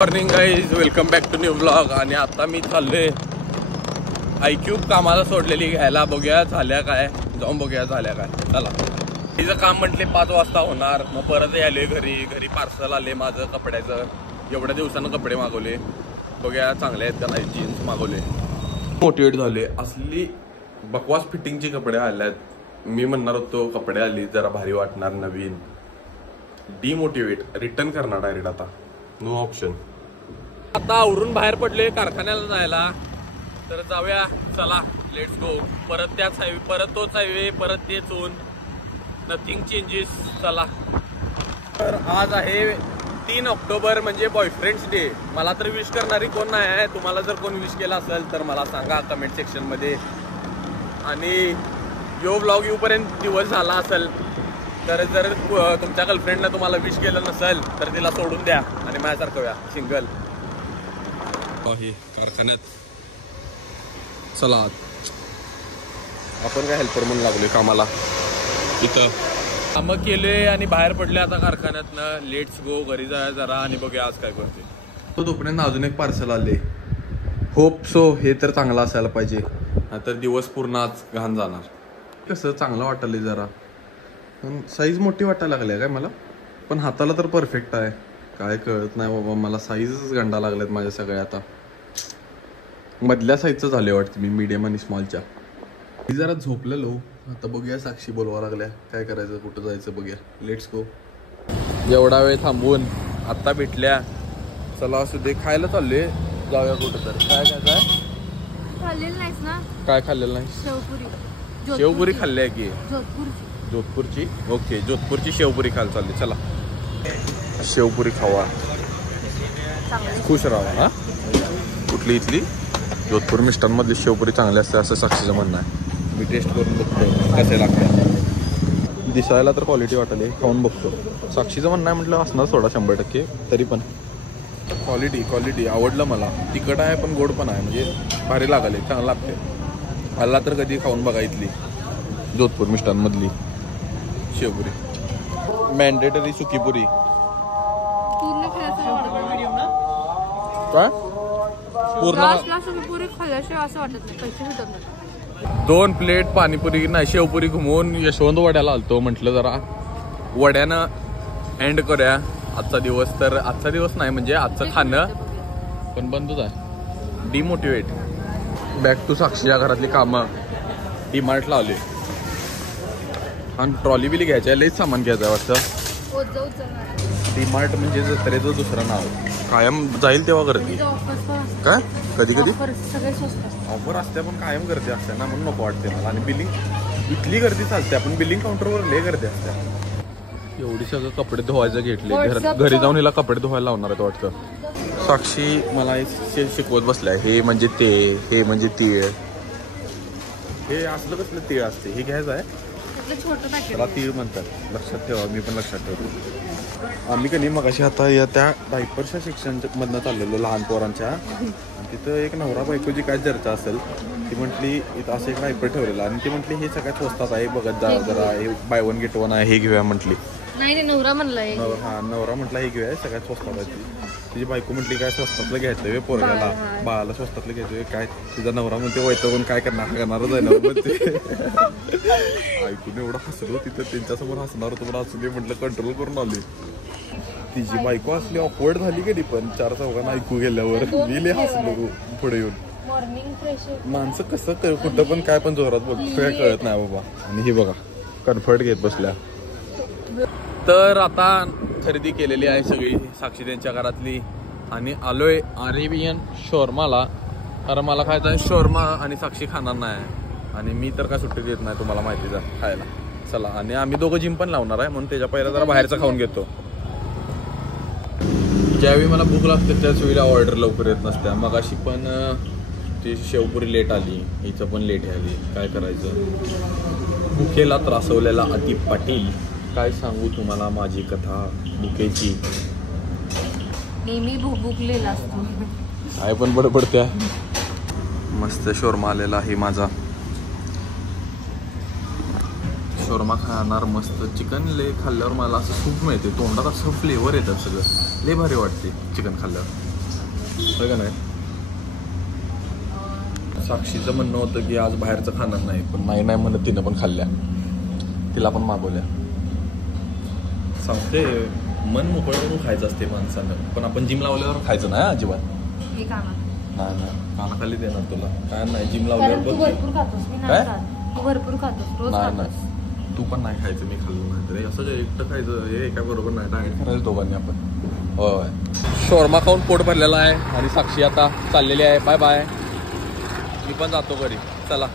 Morning guys, welcome back to new blog. आणि आता मी चाललोय आयक्यूब कामाला सोडलेली घ्यायला. बघूया झाल्या काय, जाऊन बघूया झाल्या काय. चला, तिचं काम म्हटले 5 वाजता होणार. मग परत आलोय घरी पार्सल आले माझं कपड्याचं. एवढ्या दिवसानं कपडे मागवले, बघूया चांगले आहेत का नाही. जीन्स मागवले, मोटिवेट झाले. असली बकवास फिटिंगचे कपडे आल्यात. मी म्हणणार होतो कपडे आली जरा भारी वाटणार नवीन. डिमोटिवेट, रिटर्न करणार डायरेक्ट आता, नो ऑप्शन. आता आवरून बाहेर पडले कारखान्याला जायला. तर जाऊया, चला लेट्स गो. परत त्याच हायवे, परत तोच हायवे, परत तेच ऊन, नथिंग चेंजेस. चला. तर आज आहे 3 ऑक्टोबर, म्हणजे बॉयफ्रेंड्स डे. मला तर विश करणारी कोण नाही आहे. तुम्हाला जर कोण विश केला असेल तर मला सांगा कमेंट सेक्शन मध्ये. आणि यो ब्लॉग येऊपर्यंत दिवस झाला असेल तर जर तुमच्या गर्लफ्रेंडनं तुम्हाला विश केलं नसेल तर तिला सोडून द्या आणि माझ्यासारखं व्या सिंगल. कारखान्यात चला, आपण काय हेल्पर म्हणून लागलोय कामाला. इथं कामं केले आणि बाहेर पडले आता कारखान्यातनं. लेट्स गो, घरी जाया जरा आणि बघूया आज काय करते. तो तोपर्यंत अजून एक पार्सल आले. होप सो हे तर चांगलं असायला पाहिजे, नाहीतर दिवस पूर्ण आज घाण जाणार. कसं चांगलं वाटलं जरा, साईज मोठी वाटायला लागली काय मला. पण हाताला तर परफेक्ट आहे. काय कळत नाही बाबा मला, साईजच गंडा लागल्यात माझ्या सगळ्या. आता मधल्या साईजचं झाले वाटतं मी, मीडियम आणि स्मॉलच्या. मी जरा झोपलेलो. आता बघूया, साक्षी बोलवा लागल्या काय करायचं, कुठं जायचं बघूया. Let's go. एवढा वेळ थांबून आता भेटल्या. चला असू दे, खायला चाललोय. जाऊया कुठं तर. काय काय काय खाल्लेलं नाहीस ना? काय खाल्लेलं नाही? शेवपुरी. शेवपुरी खाल्ली आहे की जोधपुरची. ओके, जोधपुरची शेवपुरी खायला चालली. चला शेवपुरी खावा, खुश राहा. हा, कुठली? इथली जोधपूर मिष्टांमधली शेवपुरी चांगली असते असं साक्षीचं म्हणणं आहे. मी टेस्ट करून बघतो कसे लागतात. दिसायला तर क्वालिटी वाटली, खाऊन बघतो. साक्षीचं म्हणणं आहे म्हटलं असणार सोडा 100%. तरी पण क्वालिटी आवडलं मला. तिखट आहे पण गोड पण आहे, म्हणजे भारी लागले, चांगलं लागते. आला तर कधी खाऊन बघा इथली जोधपूर मिष्टांमधली शेवपुरी. मॅन्डेटरी सुकीपुरी. काय पूर्ण 2 प्लेट पाणीपुरी नाही शेवपुरी घुमवून यशवंत वड्याला आलतो. म्हटलं जरा वड्यानं एंड करूया आजचा दिवस. तर आजचा दिवस नाही, म्हणजे आजचं खाणं पण बंदच आहे. डिमोटिवेट. बॅक टू साक्षीच्या घरातली कामं. डीमार्ट लावले आणि ट्रॉली बिली घ्यायची आहे. लईच सामान घ्यायचं आहे वाटतं. डीमार्ट म्हणजे जत्रेचं दुसरं नाव. कायम जाईल तेव्हा गर्दी. काय कधी ऑफर असते पण कायम गर्दी असते ना, म्हणून नको वाटते मला. आणि बिलिंग इथली गर्दी चालते, आपण बिलिंग काउंटरवर लय गर्दी असते. एवढी सगळं कपडे धुवायचं घेतले. घरी जाऊन हिला कपडे धुवायला लावणार आहे वाटतं. साक्षी मला शिकवत बसलाय. हे म्हणजे ते, हे म्हणजे तीळ. हे असलं कसलं तीळ असते, हे घ्यायचं आहे. त्याला तीळ म्हणतात, लक्षात ठेवा. मी पण लक्षात ठेवतो. आम्ही कधी मगाशी आता या त्या डायपरच्या सेक्शन मधनं चाललेलो लहान पोरांच्या. तिथं एक नवरा बायकोची काय चर्चा असेल. ती म्हटली इथं असं एक डायपर ठेवलेलं आणि ती म्हटली हे सगळ्यात स्वस्तात आहे, बघत जा जरा, हे बाय 1 गेट 1 आहे, हे घेऊया म्हटली. नाही नवरा म्हणलाय. हा, नवरा म्हटला हे घेऊया, सगळ्यात स्वस्तात आहे. तिची बायको म्हटली काय स्वस्तातलं घ्यायचं पोरग्याला, बाळाला स्वस्तातलं घ्यायचं काय. तिचा नवरा म्हणते वैतवून काय करणारच आहे ना म्हणते. ऐकून एवढं हसलो तिथं, त्यांच्यासमोर हसणार होतं पण हसू दे म्हटलं, कंट्रोल करून आली. तिची बायको असली ऑकवर्ड झाली कधी पण 4 चौघांना ऐकू गेल्यावर. मी लय हसलो पुढे येऊन. माणसं कसं कुठं पण काय पण जोरात बघ, काय कळत नाही बाबा. आणि हे बघा कम्फर्ट घेत बसल्या. तर आता खरेदी केलेली आहे सगळी साक्षी त्यांच्या घरातली. आणि आलोय अरेबियन शोरमाला. कारण मला खायचं आहे शोरमा आणि साक्षी खाणार नाही. आणि मी तर काय सुट्टी देत नाही, तुम्हाला माहितीच आहे, खायला. चला, आणि आम्ही दोघं जिम पण लावणार आहे, म्हणून त्याच्या पहिला जरा बाहेरचं खाऊन घेतो. ज्यावेळी मला भूक लागते त्याच वेळेला ऑर्डर लवकर येत नसत्या. मगाशी पण ती शेवपुरी लेट आली, हिचं पण लेट आली. काय करायचं. भुकेला त्रासवलेला अतिप पाटील. काय सांगू तुम्हाला माझी कथा भुकेची. नेहमी भुकलेला असतो. काय पण बडबडत्या. मस्त शोरमा आलेला आहे माझा. शोरमा खाणार मस्त. चिकन ले खाल्ल्यावर मला असं सूप मिळते तोंडात, असं फ्लेवर येतात सगळं. लय भारी वाटते चिकन खाल्ल्यावर. होय का नाही? साक्षीचं म्हणणं होतं की आज बाहेरचं खाणार नाही, पण नाही नाही म्हणत तिनं पण खाल्ल्या, तिला पण मागवल्या. सांगते मन मोकळं करून खायचं असते माणसानं, पण आपण जिम लावल्यावर खायचं नाही अजिबात. हे काना नाही नाही कानाखाली देणार तुला काय नाही, जिम लावल्यावर कारण तू बघ. भरपूर खातोस, मी नाही काय? खात. तू भरपूर खातोस, रोज नाही खातोस. नाही तू पण नाही खायचं, मी खाल्लं नाही तरी असं एकटं खायचं हे काय बरोबर नाही. डाएट करायचं दोघांनी आपण. होय शोरमा खाऊन पोट भरलेला आहे आणि साक्षी आता चाललेली आहे. Bye bye. मी पण जातो घरी. चला.